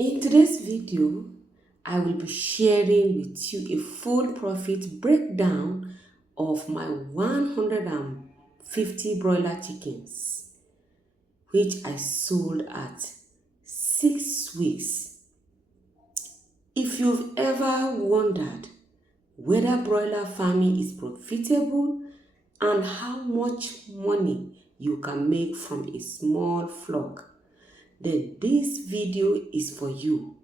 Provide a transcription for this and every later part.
In today's video, I will be sharing with you a full profit breakdown of my 150 broiler chickens, which I sold at 6 weeks. If you've ever wondered whether broiler farming is profitable and how much money you can make from a small flock, then this video is for you.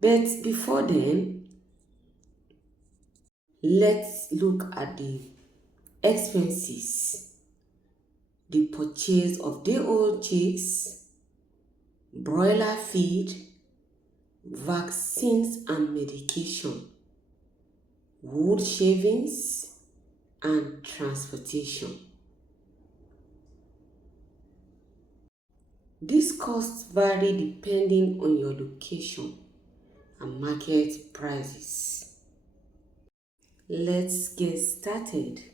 But before then, let's look at the expenses. The purchase of day-old chicks, broiler feed, vaccines and medication, wood shavings, and transportation. These costs vary depending on your location and market prices. Let's get started.